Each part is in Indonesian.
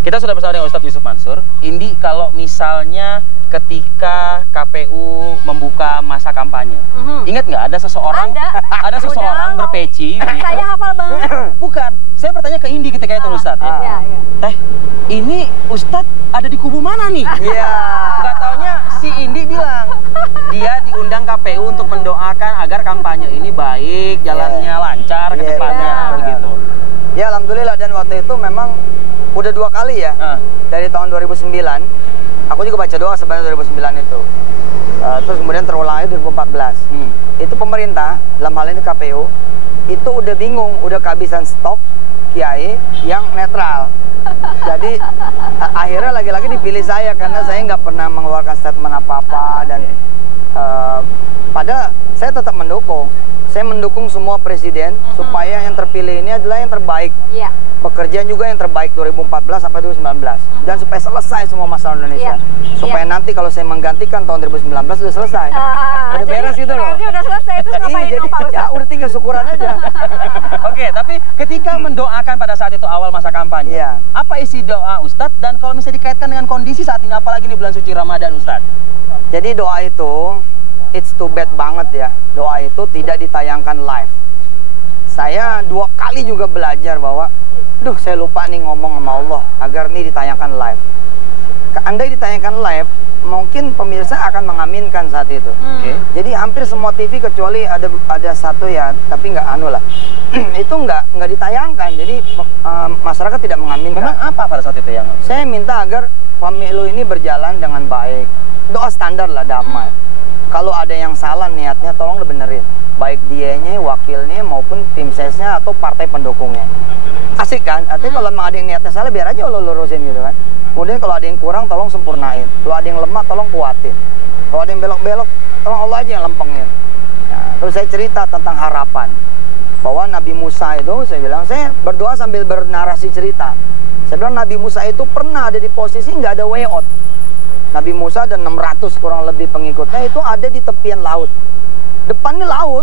Kita sudah bersama dengan Ustadz Yusuf Mansur. Indi, kalau misalnya ketika KPU membuka masa kampanye, ingat nggak ada seseorang, ada seseorang berpeci. Saya hafal banget. Bukan, saya bertanya ke Indi ketika itu Ustadz. Iya. Teh, ini Ustadz ada di kubu mana nih? Iya. Nggak taunya si Indi bilang dia diundang KPU untuk mendoakan agar kampanye ini baik, jalannya lancar ke depannya begitu. Ya alhamdulillah, dan waktu itu memang udah 2 kali ya. Dari tahun 2009, aku juga baca doa sebenarnya 2009 itu. Terus kemudian terulang lagi 2014. Itu pemerintah, dalam hal ini KPU, itu udah bingung, udah kehabisan stok kiai yang netral. Jadi akhirnya lagi-lagi dipilih saya karena saya nggak pernah mengeluarkan statement apa-apa, dan padahal saya tetap mendukung. Saya mendukung semua presiden supaya yang terpilih ini adalah yang terbaik. Bekerja juga yang terbaik 2014 sampai 2019. Dan supaya selesai semua masalah Indonesia. Supaya nanti kalau saya menggantikan tahun 2019 sudah selesai. Udah beres gitu loh. Berarti udah selesai, itu ngapain dong Pak Ustadz? Ya udah tinggal syukuran aja. Oke, tapi ketika mendoakan pada saat itu awal masa kampanye, apa isi doa Ustadz? Dan kalau misalnya dikaitkan dengan kondisi saat ini, apalagi di bulan suci Ramadan Ustadz? Jadi doa itu, it's too bad banget ya. Doa itu tidak ditayangkan live. Saya 2 kali juga belajar bahwa, saya lupa nih ngomong sama Allah agar nih ditayangkan live. Andai ditayangkan live, mungkin pemirsa akan mengaminkan saat itu. Jadi hampir semua TV kecuali ada satu ya, tapi nggak lah. Itu nggak ditayangkan. Jadi masyarakat tidak mengaminkan. Memang apa pada saat itu yang? Saya minta agar pemilu ini berjalan dengan baik. Doa standar lah, damai. Kalau ada yang salah niatnya, tolong dibenerin. Baik dianya, wakilnya, maupun tim sesnya atau partai pendukungnya. Asik kan? Artinya kalau memang ada yang niatnya salah, biar aja lo lurusin gitu kan. Kemudian kalau ada yang kurang, tolong sempurnain. Kalau ada yang lemah, tolong kuatin. Kalau ada yang belok-belok, tolong Allah aja yang lempengin. Nah, terus saya cerita tentang harapan. Bahwa Nabi Musa itu, saya bilang, saya berdoa sambil bernarasi cerita. Saya bilang Nabi Musa itu pernah ada di posisi nggak ada way out. Nabi Musa dan 600 kurang lebih pengikutnya itu ada di tepian laut. Depannya laut,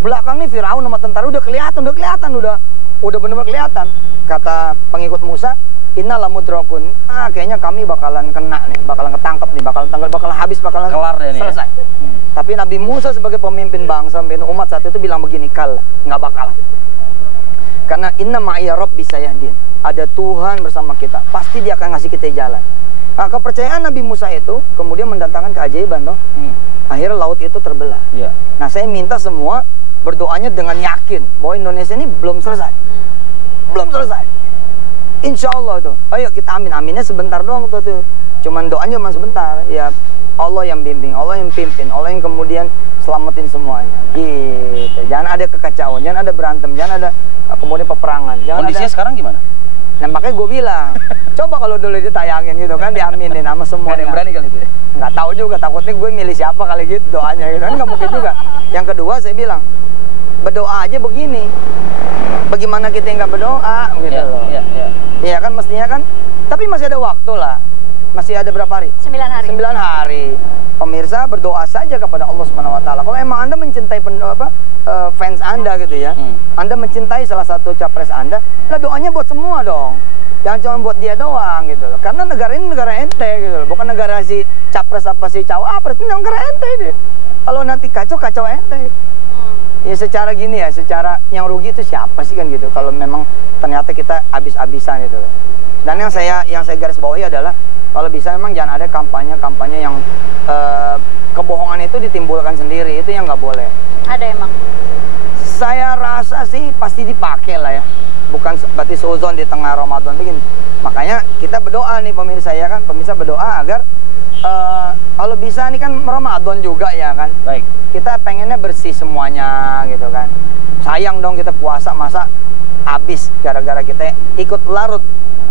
belakangnya Firaun sama tentara udah kelihatan, udah benar-benar kelihatan. Kata pengikut Musa, inna lamudrakun. Kayaknya kami bakalan kena nih, bakalan ketangkep nih, bakalan habis, bakalan kelar deh selesai. Tapi Nabi Musa sebagai pemimpin bangsa, pemimpin umat saat itu bilang begini, nggak bakalan. Karena inna ma'iya rabbi sayahdin. Ada Tuhan bersama kita, pasti dia akan ngasih kita jalan. Nah, kepercayaan Nabi Musa itu kemudian mendatangkan keajaiban toh. Akhirnya laut itu terbelah. Nah, saya minta semua berdoanya dengan yakin bahwa Indonesia ini belum selesai. Belum selesai. Insya Allah tuh. Ayo kita amin. Aminnya sebentar doang tuh. Cuman doanya cuma sebentar. Ya Allah yang bimbing, Allah yang pimpin, Allah yang kemudian selamatin semuanya. Gitu. Jangan ada kekacauan, jangan ada berantem, jangan ada kemudian peperangan. Kondisinya sekarang gimana? Nah makanya gue bilang, coba kalau dulu ditayangin gitu kan, diaminin sama semuanya. Gak ada yang berani kali itu ya? Nggak tahu juga, takutnya gue milih siapa kali gitu doanya gitu kan, nggak mungkin juga. Yang kedua saya bilang, berdoa aja begini, bagaimana kita nggak berdoa gitu loh. Iya kan mestinya kan, tapi masih ada waktu lah. Masih ada berapa hari? 9 hari. 9 hari. Pemirsa berdoa saja kepada Allah Subhanahu Wa Taala. Kalau emang Anda mencintai fans Anda gitu ya, Anda mencintai salah satu capres Anda, lah doanya buat semua dong. Jangan cuma buat dia doang gitu loh. Karena negara ini negara ente gitu loh. Bukan negara si capres apa si cawapres, ini negara ente deh. Kalau nanti kacau ente. Ya secara gini ya, secara yang rugi itu siapa sih kan gitu. Kalau memang ternyata kita habis-habisan gitu loh. Dan yang saya garis bawahi adalah kalau bisa memang jangan ada kampanye yang kebohongan itu ditimbulkan sendiri, itu yang nggak boleh. Ada emang? Saya rasa sih pasti dipakai lah ya. Bukan berarti seuzon di tengah Ramadan begini. Makanya kita berdoa nih pemirsa ya kan, pemirsa berdoa agar kalau bisa nih kan Ramadan juga ya kan. Baik. Kita pengennya bersih semuanya gitu kan. Sayang dong kita puasa masa habis gara-gara kita ikut larut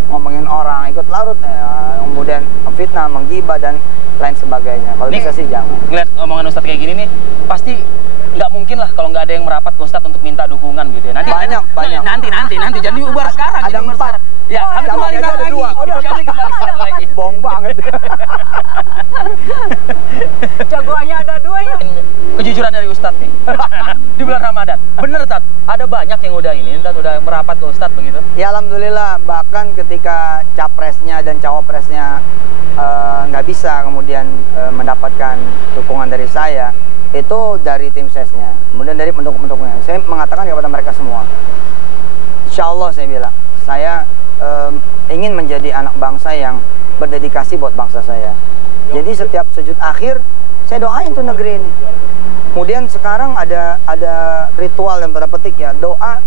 ngomongin orang, ikut larut ya, kemudian fitnah, menggibah dan lain sebagainya. Kalau bisa sih jangan. Ngeliat omongan Ustadz kayak gini nih, pasti nggak mungkin lah kalau nggak ada yang merapat ke Ustadz untuk minta dukungan gitu ya. Nanti banyak. Nanti jadi ubar sekarang. Ada 4. Ya, kami kembali lagi. Kami kembali lagi. Bohong banget. Jagoannya ada 2 ya. Kejujuran dari Ustadz nih. Di bulan Ramadan. Bener Tat, ada banyak yang udah ini, Tat udah merapat ke Ustadz begitu. Ya alhamdulillah, bahkan ketika capresnya dan cawapresnya nggak bisa kemudian mendapatkan dukungan dari saya, itu dari tim sesnya, kemudian dari pendukung-pendukungnya. Saya mengatakan kepada mereka semua, insya Allah saya bilang, saya ingin menjadi anak bangsa yang berdedikasi buat bangsa saya. Jadi setiap sujud akhir, saya doain tuh negeri ini. Kemudian sekarang ada ritual yang tanda petik ya, doa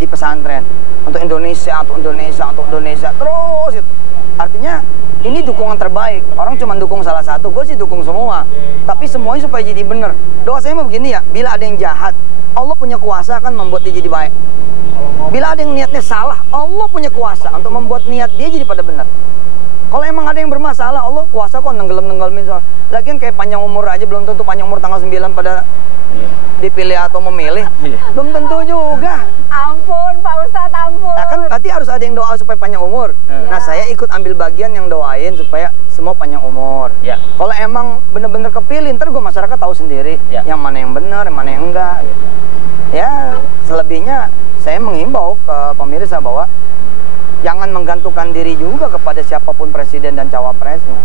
di pesantren untuk Indonesia, terus itu. Artinya ini dukungan terbaik. Orang cuma dukung salah satu, gue sih dukung semua. Tapi semuanya supaya jadi bener. Doa saya mau begini ya, bila ada yang jahat, Allah punya kuasa kan membuat dia jadi baik. Bila ada yang niatnya salah, Allah punya kuasa untuk membuat niat dia jadi pada benar. Kalau emang ada yang bermasalah, Allah kuasa kok nenggelamin soal. Lagian kayak panjang umur aja belum tentu panjang umur tanggal 9 pada dipilih atau memilih. Belum tentu juga. Ampun Pak Ustadz, ampun. Nah kan berarti harus ada yang doa supaya panjang umur. Nah saya ikut ambil bagian yang doain supaya semua panjang umur. Kalau emang bener-bener kepilih, ntar gue masyarakat tahu sendiri yang mana yang benar, yang mana yang enggak gitu. Ya selebihnya saya menghimbau ke pemirsa bahwa jangan menggantungkan diri juga kepada siapapun presiden dan cawapresnya.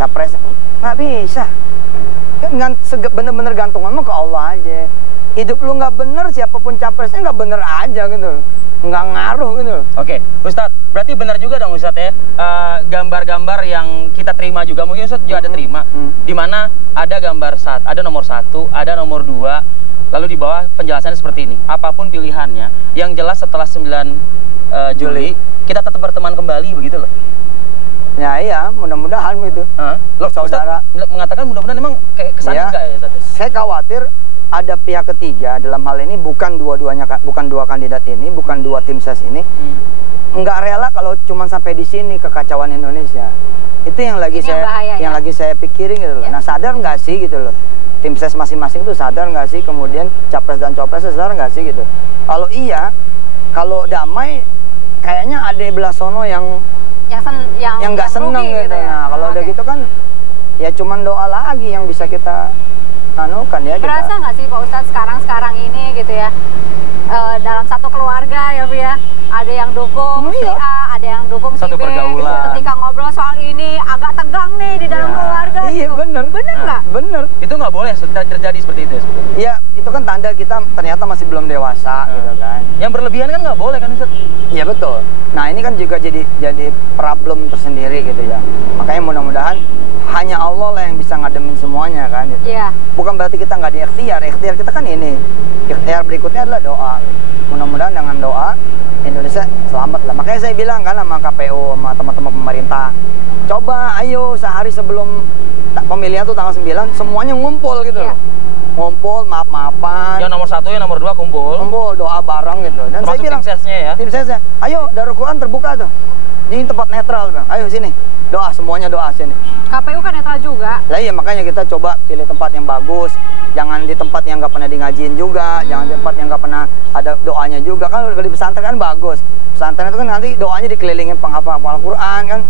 Capres nggak bisa. Bener-bener gantungan mah ke Allah aja. Hidup lu nggak bener, siapapun capresnya nggak bener aja gitu. Nggak ngaruh gitu. Oke, Ustadz, berarti benar juga dong Ustadz ya, gambar-gambar yang kita terima juga, mungkin Ustadz juga ada terima, di mana ada gambar ada nomor 1, ada nomor 2, lalu di bawah penjelasannya seperti ini, apapun pilihannya, yang jelas setelah 9 Juli, kita tetap berteman kembali, begitu loh. Ya iya, mudah-mudahan gitu. Loh, saudara Ustadz mengatakan mudah-mudahan emang kayak kesannya enggak ya Ustadz? Saya khawatir ada pihak ketiga dalam hal ini, bukan bukan dua kandidat ini, bukan dua tim ses ini, nggak rela kalau cuma sampai di sini kekacauan Indonesia. Itu yang lagi lagi saya pikirin gitu loh. Nah sadar nggak sih gitu loh, tim ses masing-masing itu sadar nggak sih, kemudian capres dan cawapres sadar nggak sih gitu. Kalau iya, kalau damai, kayaknya ada belah sono yang nggak seneng gitu. Nah kalau udah gitu kan, ya cuman doa lagi yang bisa kita anukan ya. Berasa nggak sih Pak Ustadz sekarang ini gitu ya, dalam satu keluarga ya Bu ya, ada yang dukung si A, ada yang dukung si B. Ketika ngobrol soal ini agak tegang nih di dalam keluarga. Iya gitu. bener nggak? Bener. Itu nggak boleh terjadi seperti itu ya sebetulnya. Iya, itu kan tanda kita ternyata masih belum dewasa gitu kan. Yang berlebihan kan nggak boleh kan Ustadz? Iya betul. Nah ini kan juga jadi problem tersendiri gitu ya. Makanya mudah-mudahan hanya Allah lah yang bisa ngademin semuanya kan gitu. Bukan berarti kita nggak di ikhtiar kita kan ini. Ikhtiar berikutnya adalah doa. Mudah-mudahan dengan doa Indonesia selamat lah. Makanya saya bilang kan sama KPU, sama teman-teman pemerintah, coba ayo sehari sebelum pemilihan tuh tanggal 9 semuanya ngumpul gitu loh. Ngumpul, maaf-maafan. Yang nomor 1, yang nomor 2 kumpul, doa bareng gitu. Dan termasuk saya bilang tim sesnya, ayo Darul Quran terbuka tuh di tempat netral bang. Ayo sini, doa semuanya, doa sini. KPU kan netral juga. Lah iya, makanya kita coba pilih tempat yang bagus. Jangan di tempat yang nggak pernah di ngajiin juga, jangan di tempat yang nggak pernah ada doanya juga. Kan kalau di pesantren kan bagus. Pesantren itu kan nanti doanya dikelilingin penghafal Al-Quran kan.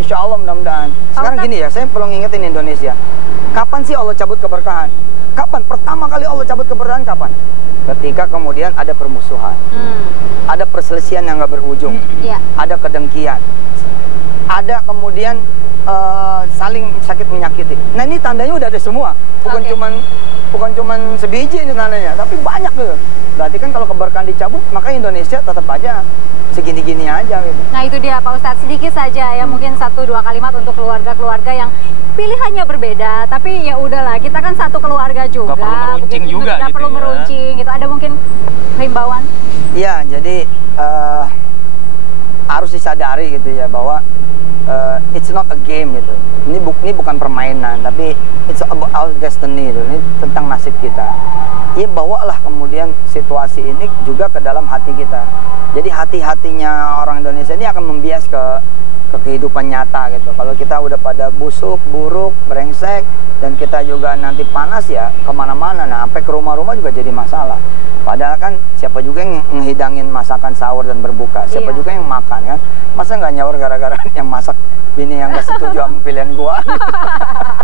Insya Allah mudah-mudahan. Sekarang gini ya, saya perlu ngingetin Indonesia. Kapan sih Allah cabut keberkahan? Kapan? Pertama kali Allah cabut keberkahan kapan? Ketika kemudian ada permusuhan, ada perselisihan yang nggak berujung, ada kedengkian, ada kemudian saling sakit menyakiti. Nah ini tandanya udah ada semua, bukan cuman sebiji ini tandanya, tapi banyak gitu. Berarti kan kalau keberkahan dicabut, maka Indonesia tetap aja segini-gini aja gitu. Nah itu dia Pak Ustadz, sedikit saja ya, mungkin 1-2 kalimat untuk keluarga-keluarga yang pilihannya berbeda, tapi ya udahlah, kita kan satu keluarga juga. Gak perlu meruncing juga gitu. Gak perlu meruncing gitu. Ada mungkin himbauan? Iya, jadi harus disadari gitu ya bahwa it's not a game gitu. Ini bukan permainan, tapi it's about our destiny gitu. Ini tentang nasib kita. Ya bawalah kemudian situasi ini juga ke dalam hati kita. Jadi hati-hatinya orang Indonesia ini akan membias ke kehidupan nyata gitu. Kalau kita udah pada busuk, buruk, brengsek, dan kita juga nanti panas ya kemana-mana, nah sampai ke rumah-rumah juga jadi masalah. Padahal kan siapa juga yang ngehidangin masakan sahur dan berbuka, siapa juga yang makan kan. Masa nggak nyaur gara-gara yang masak bini yang nggak setuju sama pilihan gua.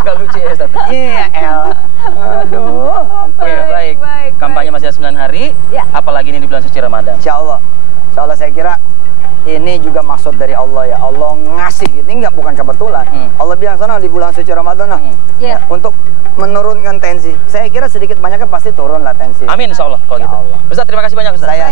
Gak lucu ya Ustadz? Iya, aduh. Oke, baik. Kampanye masih ada 9 hari, Ya. apalagi ini di bulan suci Ramadan. Insya Allah saya kira ini juga maksud dari Allah ya. Allah ngasih, ini nggak bukan kebetulan. Allah bilang sana di bulan suci Ramadan Iya. untuk menurunkan tensi. Saya kira sedikit banyaknya pasti turun lah tensi. Amin insya Allah kalau Ya gitu. Allah. Ustaz, terima kasih banyak Ustaz. Saya